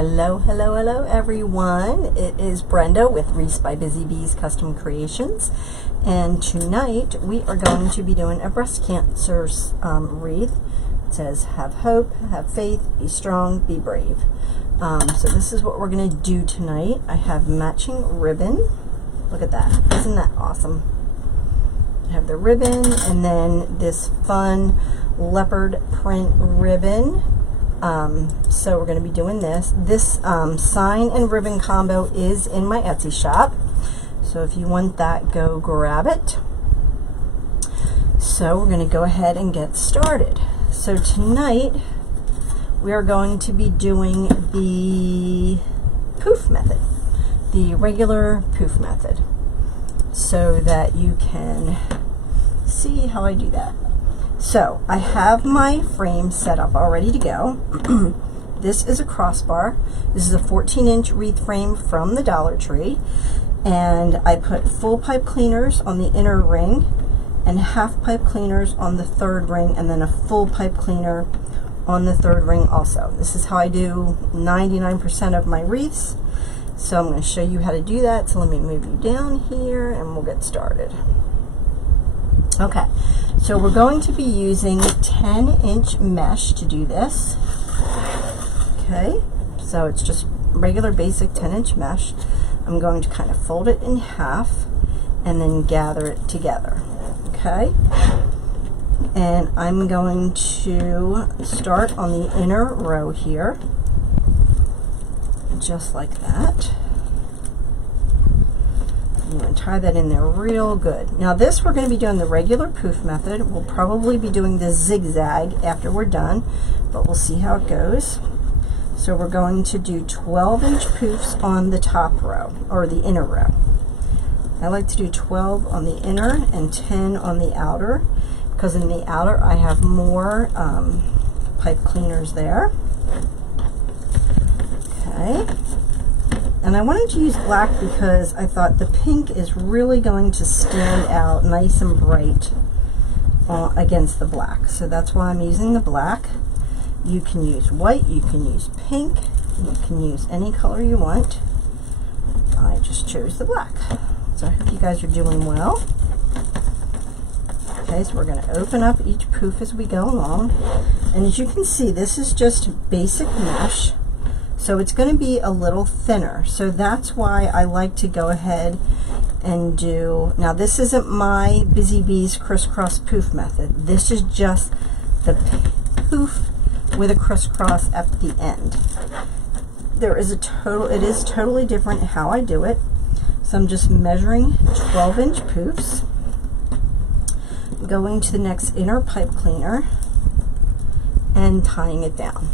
Hello everyone. It is Brenda with Wreaths by Busy Bees Custom Creations, and tonight we are going to be doing a breast cancer wreath. It says, have hope, have faith, be strong, be brave. So this is what we're going to do tonight. I have matching ribbon. Look at that. Isn't that awesome? I have the ribbon and then this fun leopard print ribbon. So we're going to be doing this. This sign and ribbon combo is in my Etsy shop. So if you want that, go grab it. So we're going to go ahead and get started. So tonight we are going to be doing the poof method, the regular poof method, so that you can see how I do that. So I have my frame set up all ready to go. This is a crossbar. This is a 14-inch wreath frame from the Dollar Tree, and I put full pipe cleaners on the inner ring and half pipe cleaners on the third ring, and then a full pipe cleaner on the third ring also. This is how I do 99% of my wreaths. So I'm going to show you how to do that. So let me move you down here and we'll get started. Okay, so we're going to be using 10-inch mesh to do this. Okay, so it's just regular basic 10-inch mesh. I'm going to kind of fold it in half and then gather it together. Okay, and I'm going to start on the inner row here, just like that. I'm going to tie that in there real good. Now this, we're going to be doing the regular poof method. We'll probably be doing the zigzag after we're done, but we'll see how it goes. So we're going to do 12-inch poofs on the top row, or the inner row. I like to do 12 on the inner and 10 on the outer, because in the outer I have more pipe cleaners there. Okay. And I wanted to use black because I thought the pink is really going to stand out nice and bright against the black. So that's why I'm using the black. You can use white, you can use pink, you can use any color you want. I just chose the black. So I hope you guys are doing well. Okay, so we're going to open up each poof as we go along. And as you can see, this is just basic mesh. So it's going to be a little thinner. So that's why I like to go ahead and do, now this isn't my Busy Bees crisscross poof method. This is just the poof with a crisscross at the end. There is it is totally different how I do it. So I'm just measuring 12-inch poofs, going to the next inner pipe cleaner and tying it down.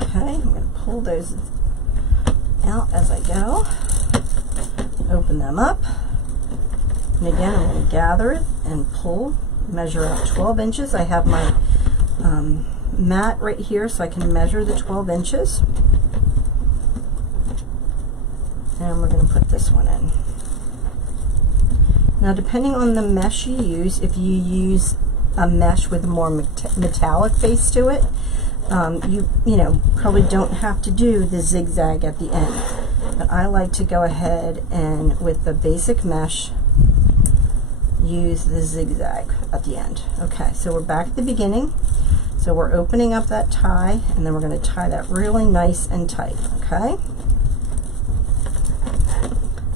Okay, I'm going to pull those out as I go, open them up, and again I'm going to gather it and pull, measure out 12 inches. I have my mat right here so I can measure the 12 inches. And we're going to put this one in. Now depending on the mesh you use, if you use a mesh with a more metallic face to it, you know, probably don't have to do the zigzag at the end. But I like to go ahead and with the basic mesh use the zigzag at the end. Okay, so we're back at the beginning. So we're opening up that tie, and then we're going to tie that really nice and tight. Okay.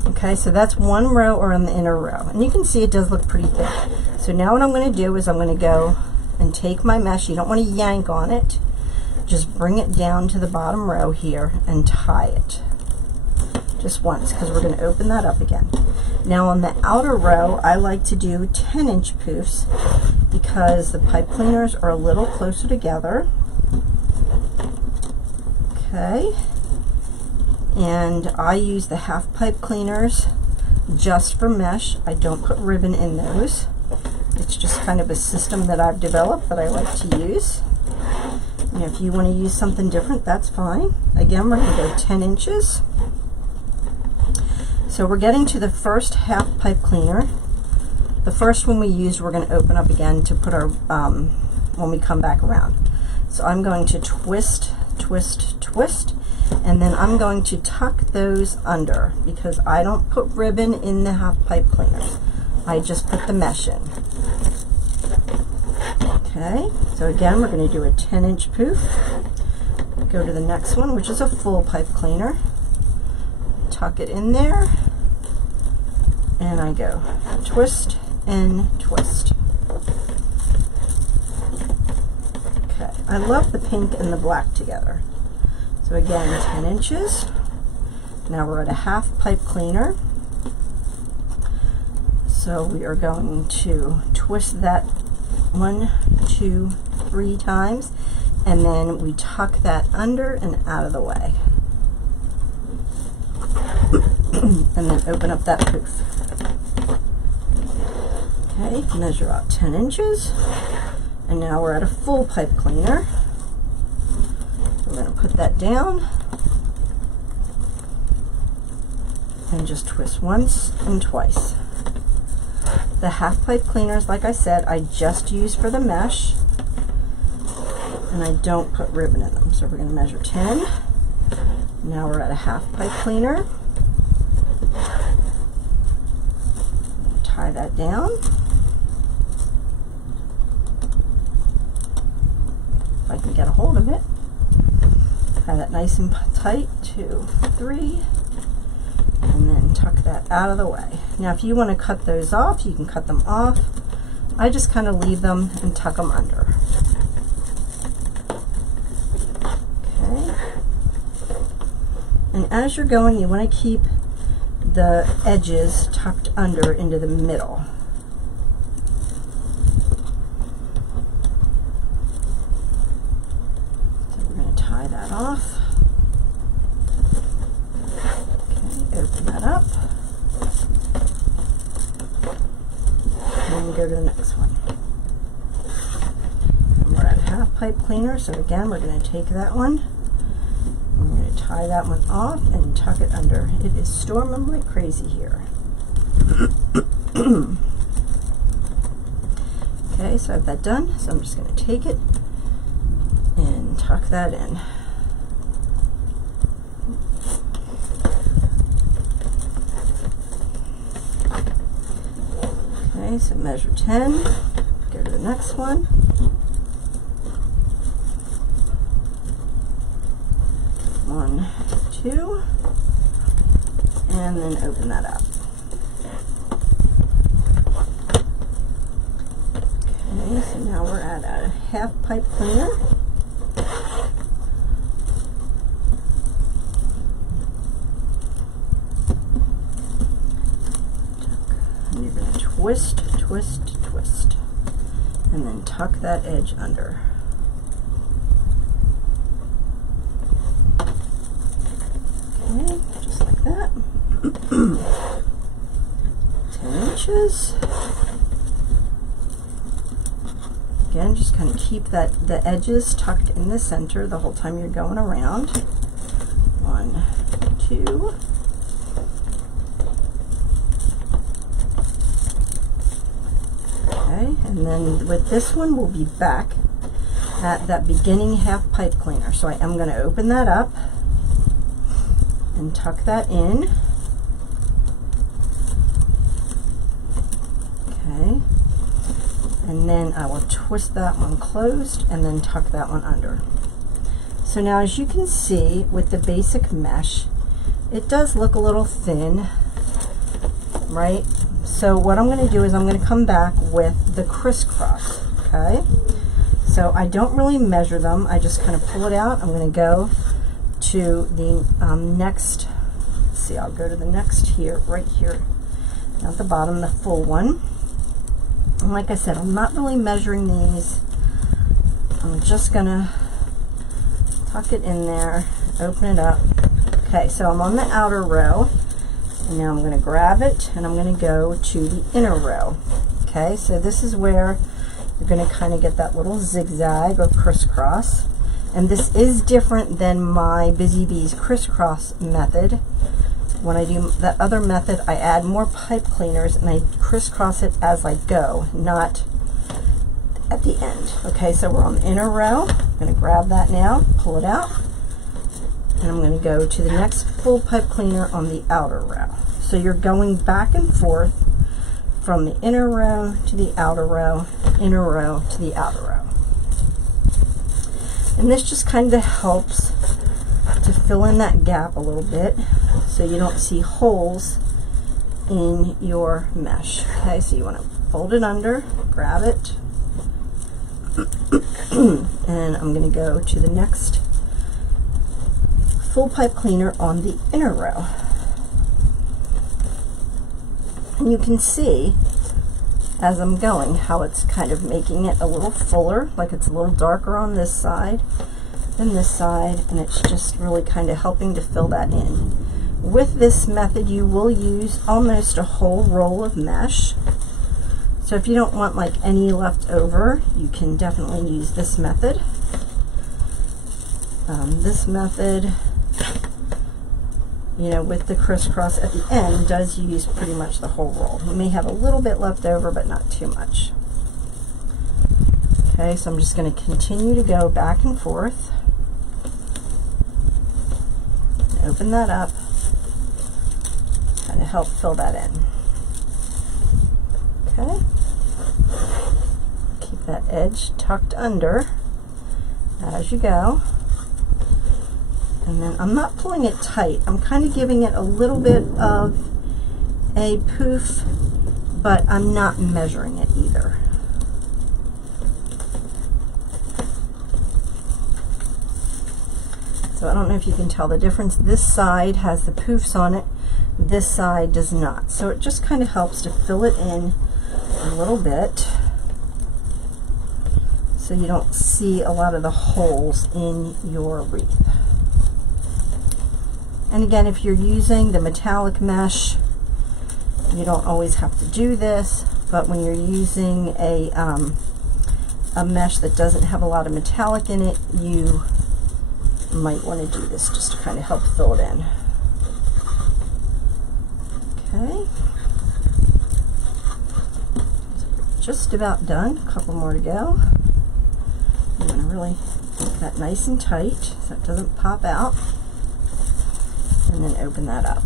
Okay, so that's one row or in the inner row, and you can see it does look pretty thick. So now what I'm going to do is I'm going to go and take my mesh. You don't want to yank on it. Just bring it down to the bottom row here and tie it just once, because we're going to open that up again. Now on the outer row, I like to do 10-inch poofs because the pipe cleaners are a little closer together. Okay. And I use the half pipe cleaners just for mesh. I don't put ribbon in those. It's just kind of a system that I've developed that I like to use. And if you want to use something different, that's fine. Again, we're going to go 10 inches. So we're getting to the first half pipe cleaner. The first one we used, we're going to open up again to put our, when we come back around. So I'm going to twist, twist, twist, and then I'm going to tuck those under because I don't put ribbon in the half pipe cleaners. I just put the mesh in. Okay, so again, we're going to do a 10-inch poof. Go to the next one, which is a full pipe cleaner. Tuck it in there, and I go twist and twist. Okay, I love the pink and the black together. So again, 10 inches. Now we're at a half pipe cleaner. So we are going to twist that 1, 2, 3 times, and then we tuck that under and out of the way. And then open up that poof. Okay, measure out 10 inches. And now we're at a full pipe cleaner. I'm going to put that down and just twist once and twice. The half pipe cleaners, like I said, I just use for the mesh, and I don't put ribbon in them. So we're going to measure 10. Now we're at a half pipe cleaner. Tie that down. If I can get a hold of it. Tie that nice and tight. 2, 3. And then tuck that out of the way. Now if you want to cut those off, you can cut them off. I just kind of leave them and tuck them under. Okay. And as you're going, you want to keep the edges tucked under into the middle. So we're going to tie that off. Open that up, and then we go to the next one. And we're at a half pipe cleaner, so again, we're going to take that one, and we're going to tie that one off and tuck it under. It is storming like crazy here. Okay, so I have that done, so I'm just going to take it and tuck that in. Okay, so measure 10, go to the next one. 1, 2, and then open that up. Okay, so now we're at a half pipe cleaner. And you're going to twist, twist, twist, and then tuck that edge under. Okay, just like that. 10 inches. Again, just kind of keep the edges tucked in the center the whole time you're going around. 1, 2. Okay, and then with this one, we'll be back at that beginning half pipe cleaner. So I am going to open that up and tuck that in. Okay, and then I will twist that one closed and then tuck that one under. So now, as you can see with the basic mesh, it does look a little thin, right? So what I'm going to do is I'm going to come back with the crisscross. Okay, so I don't really measure them, I just kind of pull it out. I'm going to go to the next, let's see, I'll go to the next here, right here at the bottom, the full one. And like I said, I'm not really measuring these. I'm just gonna tuck it in there, open it up. Okay, so I'm on the outer row, and now I'm gonna grab it and I'm gonna go to the inner row. Okay, so this is where you're gonna kind of get that little zigzag or crisscross. And this is different than my Busy Bees crisscross method. When I do that other method, I add more pipe cleaners and I crisscross it as I go, not at the end. Okay, so we're on the inner row. I'm going to grab that now, pull it out, and I'm going to go to the next full pipe cleaner on the outer row. So you're going back and forth from the inner row to the outer row, inner row to the outer row. And this just kind of helps to fill in that gap a little bit so you don't see holes in your mesh. Okay, so you want to fold it under, grab it, and I'm going to go to the next full pipe cleaner on the inner row. And you can see as I'm going how it's kind of making it a little fuller, like it's a little darker on this side than this side, and it's just really kind of helping to fill that in. With this method you will use almost a whole roll of mesh. So if you don't want like any left over, you can definitely use this method. This method, you know, with the crisscross at the end, does use pretty much the whole roll. You may have a little bit left over, but not too much. Okay, so I'm just going to continue to go back and forth. Open that up, kind of help fill that in. Okay, keep that edge tucked under as you go. And then I'm not pulling it tight. I'm kind of giving it a little bit of a poof, but I'm not measuring it either. So I don't know if you can tell the difference. This side has the poofs on it, this side does not. So it just kind of helps to fill it in a little bit so you don't see a lot of the holes in your wreath. And again, if you're using the metallic mesh, you don't always have to do this, but when you're using a mesh that doesn't have a lot of metallic in it, you might want to do this just to kind of help fill it in. Okay. Just about done. A couple more to go. I'm going to really make that nice and tight so it doesn't pop out. And then open that up.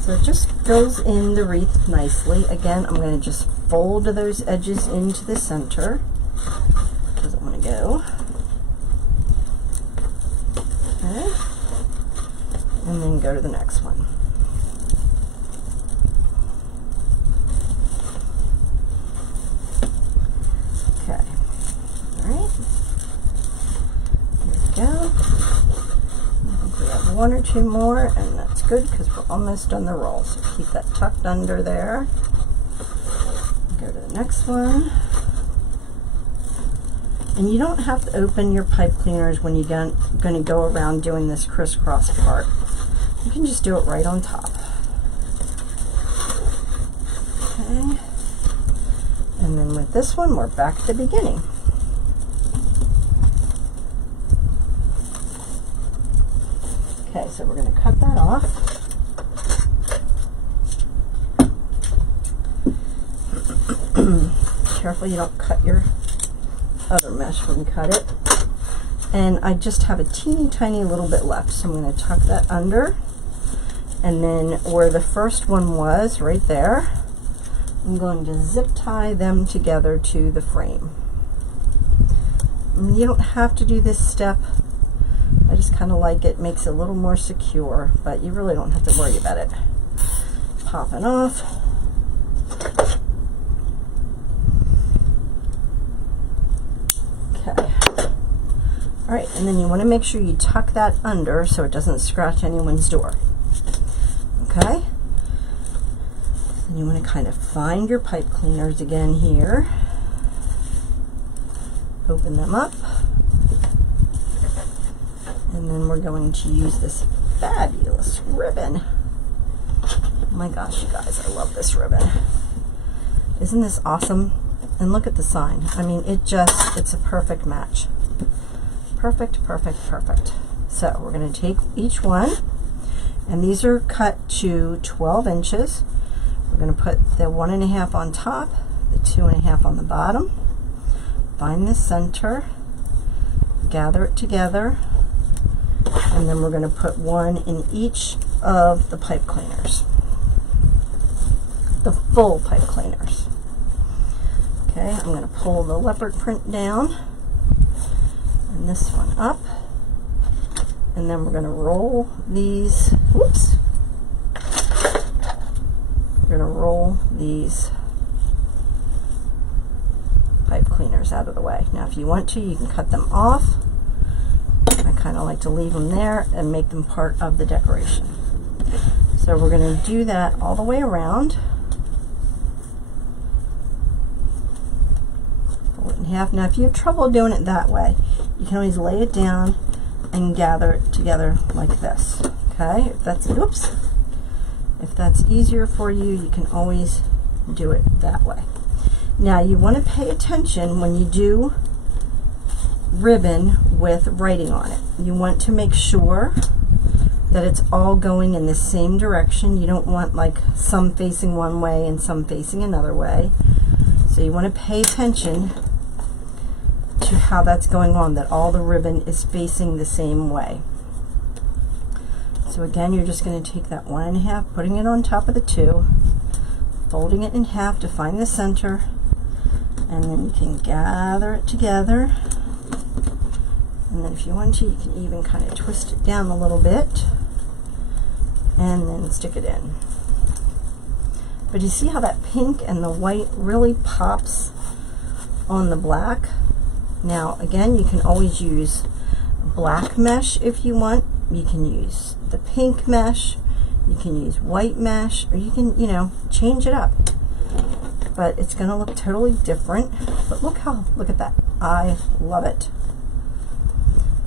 So it just goes in the wreath nicely. Again, I'm going to just fold those edges into the center. Doesn't want to go. Okay. And then go to the next one. Okay. Alright. There we go. We have one or two more, and that's good because we're almost done the roll. So keep that tucked under there. Go to the next one. And you don't have to open your pipe cleaners when you're going to go around doing this crisscross part. You can just do it right on top. Okay. And then with this one, we're back at the beginning. Okay, so we're going to cut that off. Careful you don't cut your other mesh when you cut it. And I just have a teeny tiny little bit left, so I'm going to tuck that under. And then where the first one was, right there, I'm going to zip tie them together to the frame. You don't have to do this step. I just kind of like it, makes it a little more secure, but you really don't have to worry about it popping off. Okay. All right, and then you want to make sure you tuck that under so it doesn't scratch anyone's door. Okay? And you want to kind of find your pipe cleaners again here. Open them up. And then we're going to use this fabulous ribbon. Oh my gosh, you guys, I love this ribbon. Isn't this awesome? And look at the sign. I mean, it's a perfect match. Perfect, perfect, perfect. So we're going to take each one, and these are cut to 12 inches. We're going to put the 1.5 on top, the 2.5 on the bottom. Find the center, gather it together, and then we're going to put one in each of the pipe cleaners, the full pipe cleaners. Okay, I'm going to pull the leopard print down and this one up, and then we're going to roll these, whoops, we're going to roll these pipe cleaners out of the way. Now if you want to, you can cut them off. I kind of like to leave them there and make them part of the decoration. So we're going to do that all the way around. Fold it in half. Now if you have trouble doing it that way, you can always lay it down and gather it together like this. Okay, if that's, oops, if that's easier for you, you can always do it that way. Now you want to pay attention when you do ribbon with writing on it. You want to make sure that it's all going in the same direction. You don't want like some facing one way and some facing another way. So you want to pay attention to how that's going on, that all the ribbon is facing the same way. So again, you're just going to take that 1 1/2, putting it on top of the 2, folding it in half to find the center, and then you can gather it together. And then if you want to, you can even kind of twist it down a little bit and then stick it in. But you see how that pink and the white really pops on the black? Now again, you can always use black mesh if you want. You can use the pink mesh, you can use white mesh, or you can, you know, change it up. But it's going to look totally different. But look at that. I love it.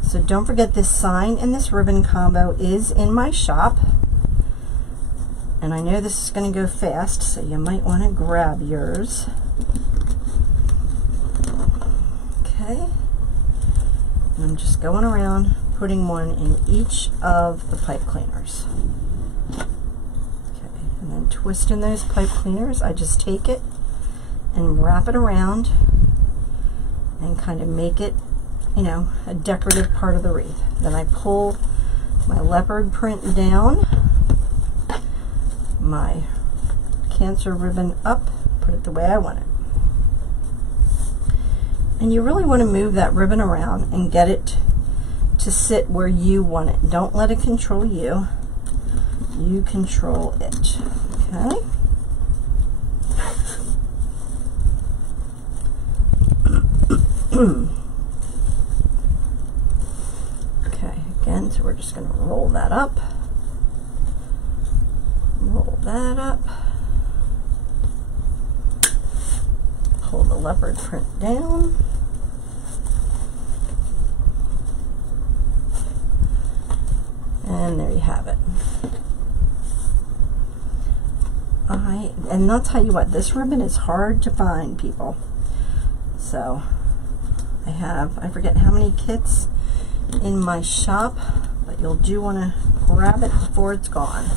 So don't forget, this sign and this ribbon combo is in my shop. And I know this is going to go fast, so you might want to grab yours. Okay. And I'm just going around putting one in each of the pipe cleaners. Okay. And then twisting those pipe cleaners, I just take it and wrap it around and kind of make it, you know, a decorative part of the wreath. Then I pull my leopard print down, my cancer ribbon up, put it the way I want it. And you really want to move that ribbon around and get it to sit where you want it. Don't let it control you. You control it. Okay? Okay, again, so we're just going to roll that up. Roll that up. Pull the leopard print down. And there you have it. And I'll tell you what, this ribbon is hard to find, people. So I forget how many kits in my shop, but you'll do want to grab it before it's gone.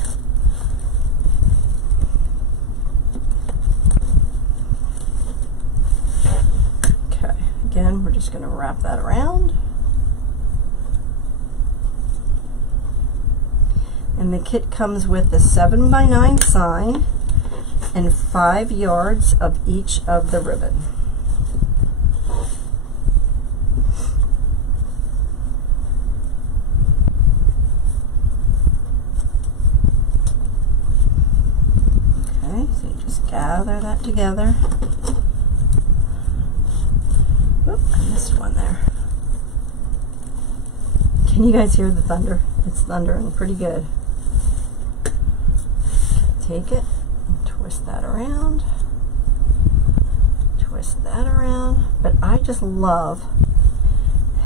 Okay, again, we're just going to wrap that around. And the kit comes with the 7x9 sign and 5 yards of each of the ribbon. Okay, so you just gather that together. Oop, I missed one there. Can you guys hear the thunder? It's thundering pretty good. Take it and twist that around, twist that around. But I just love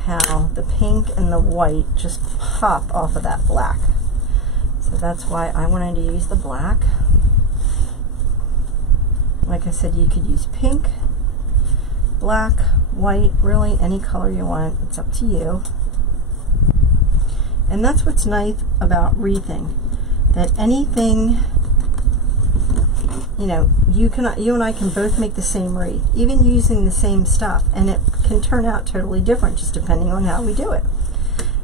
how the pink and the white just pop off of that black. So that's why I wanted to use the black. Like I said, you could use pink, black, white, really any color you want. It's up to you. And that's what's nice about wreathing, that anything, you know, you and I can both make the same wreath, even using the same stuff, and it can turn out totally different just depending on how we do it.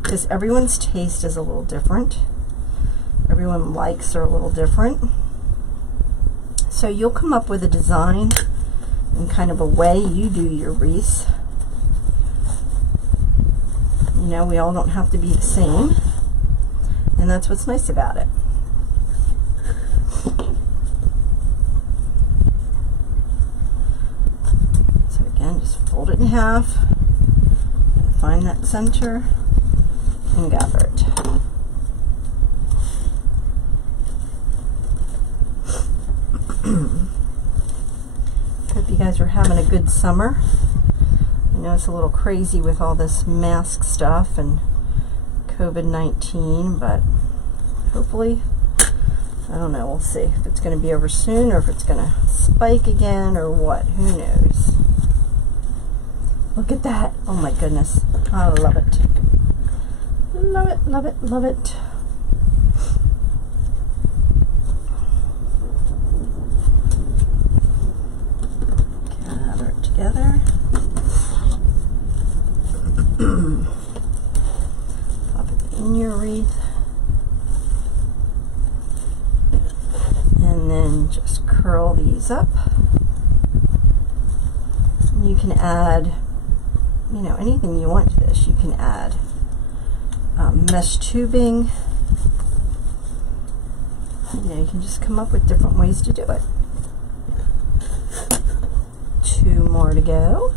Because everyone's taste is a little different. Everyone likes are a little different. So you'll come up with a design and kind of a way you do your wreaths. You know, we all don't have to be the same. And that's what's nice about it. So again, just fold it in half, and find that center, and gather it. Hope you guys are having a good summer. I know it's a little crazy with all this mask stuff and COVID-19, but hopefully, I don't know, we'll see if it's going to be over soon or if it's going to spike again or what. Who knows? Look at that. Oh my goodness. I love it. Love it, love it, love it. Gather it together. Pop it in your wreath. And then just curl these up. You can add, you know, anything you want to this. You can add mesh tubing. You know, you can just come up with different ways to do it. 2 more to go.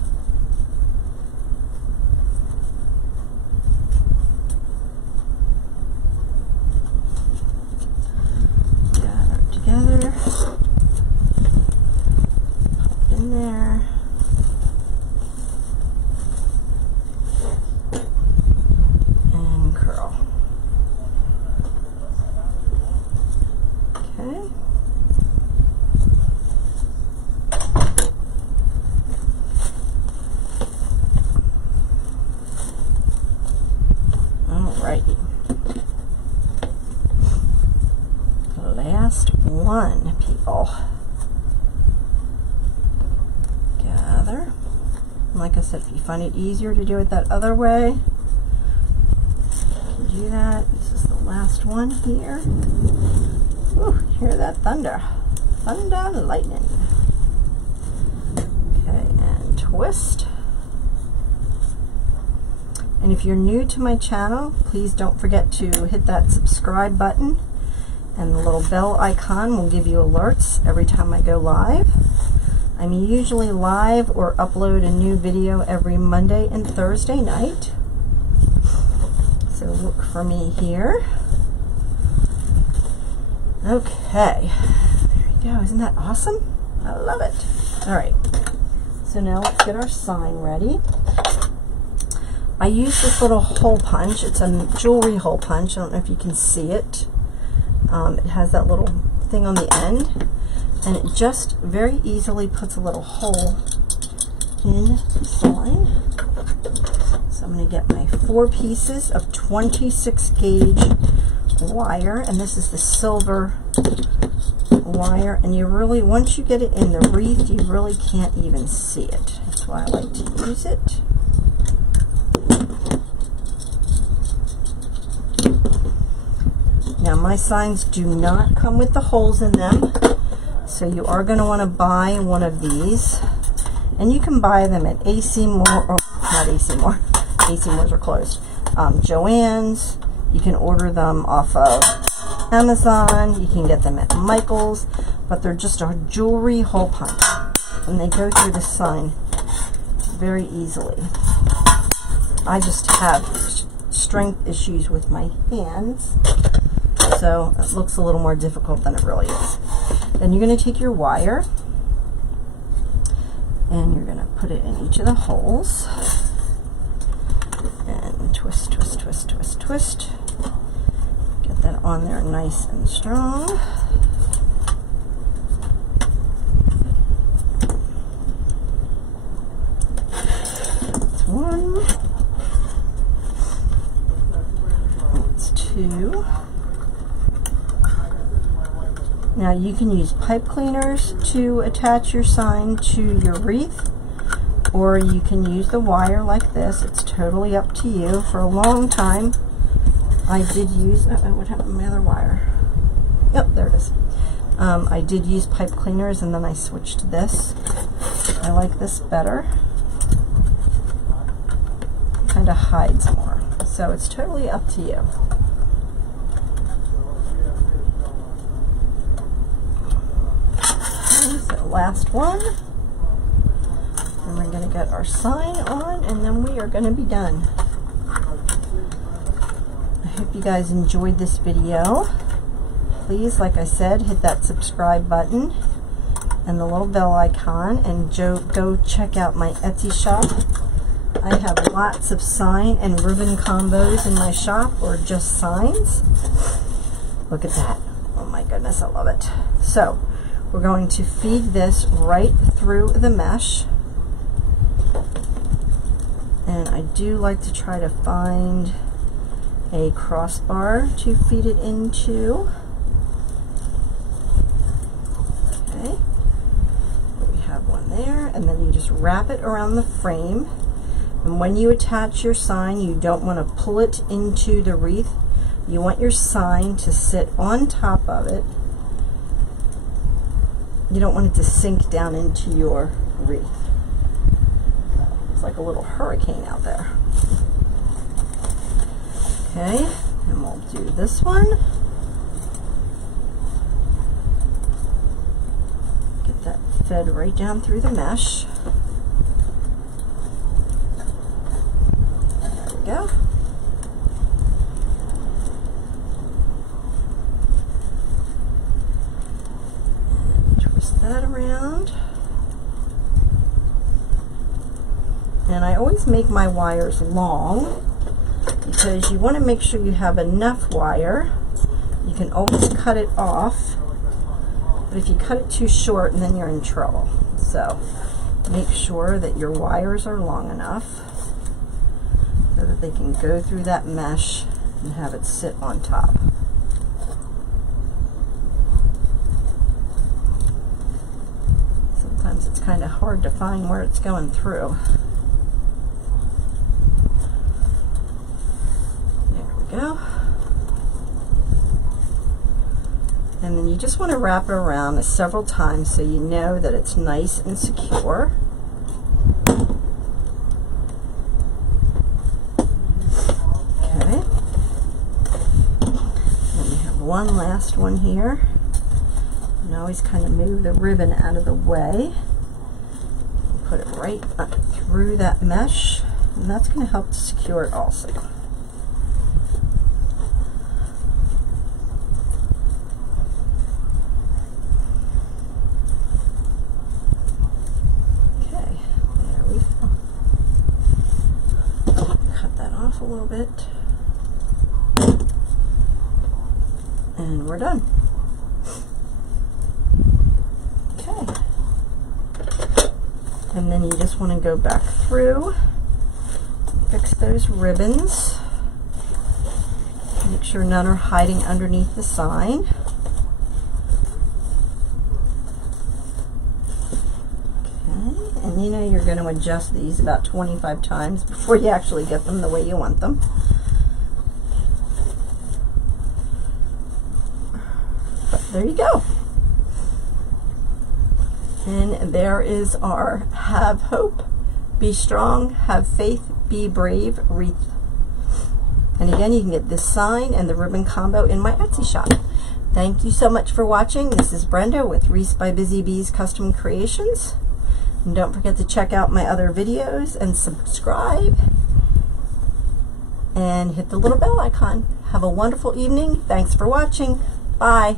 Gather it together. Pop it in there. Last one, people. Gather. And like I said, if you find it easier to do it that other way, you can do that. This is the last one here. Ooh, hear that thunder. Thunder, lightning. Okay, and twist. And if you're new to my channel, please don't forget to hit that subscribe button. And the little bell icon will give you alerts every time I go live. I'm usually live or upload a new video every Monday and Thursday night. So look for me here. Okay, there you go. Isn't that awesome? I love it. All right, so now let's get our sign ready. I use this little hole punch. It's a jewelry hole punch. I don't know if you can see it. It has that little thing on the end, and it just very easily puts a little hole in the sign. So I'm going to get my 4 pieces of 26 gauge wire, and this is the silver wire, and you really, once you get it in the wreath, you really can't even see it. That's why I like to use it. Now my signs do not come with the holes in them, so you are going to want to buy one of these, and you can buy them at AC Moore, or not AC Moore, AC Moores are closed, Joann's. You can order them off of Amazon, you can get them at Michael's, but they're just a jewelry hole punch, and they go through the sign very easily. I just have strength issues with my hands, so it looks a little more difficult than it really is. Then you're going to take your wire and you're going to put it in each of the holes and twist, twist, twist, twist, twist. Get that on there nice and strong. That's 1. That's 2. Now you can use pipe cleaners to attach your sign to your wreath, or you can use the wire like this. It's totally up to you. For a long time, I did use, what happened to my other wire? Yep, there it is. I did use pipe cleaners, and then I switched to this. I like this better. Kind of hides more. So it's totally up to you. Okay, so last one. And we're going to get our sign on, and then we are going to be done. I hope you guys enjoyed this video. Please, like I said, hit that subscribe button and the little bell icon, and go check out my Etsy shop. I have lots of sign and ribbon combos in my shop, or just signs. Look at that. Oh my goodness, I love it. So we're going to feed this right through the mesh. And I do like to try to find a crossbar to feed it into. Okay, we have one there, and then you just wrap it around the frame. And when you attach your sign, you don't want to pull it into the wreath. You want your sign to sit on top of it. You don't want it to sink down into your wreath. It's like a little hurricane out there. Okay, and we'll do this one. Get that fed right down through the mesh. There we go. And twist that around. And I always make my wires long, because you want to make sure you have enough wire. You can always cut it off, but if you cut it too short, then you're in trouble. So make sure that your wires are long enough so that they can go through that mesh and have it sit on top. Sometimes it's kind of hard to find where it's going through. Go. And then you just want to wrap it around several times so you know that it's nice and secure. Okay. Then we have one last one here. And always kind of move the ribbon out of the way. Put it right up through that mesh, and that's going to help to secure it also. A little bit, and we're done. Okay, and then you just want to go back through, fix those ribbons, make sure none are hiding underneath the sign. And you know you're going to adjust these about 25 times before you actually get them the way you want them. But there you go. And there is our Have Hope, Be Strong, Have Faith, Be Brave wreath. And again, you can get this sign and the ribbon combo in my Etsy shop. Thank you so much for watching. This is Brenda with Wreaths by Busy Bees Custom Creations. And don't forget to check out my other videos and subscribe. And hit the little bell icon. Have a wonderful evening. Thanks for watching. Bye.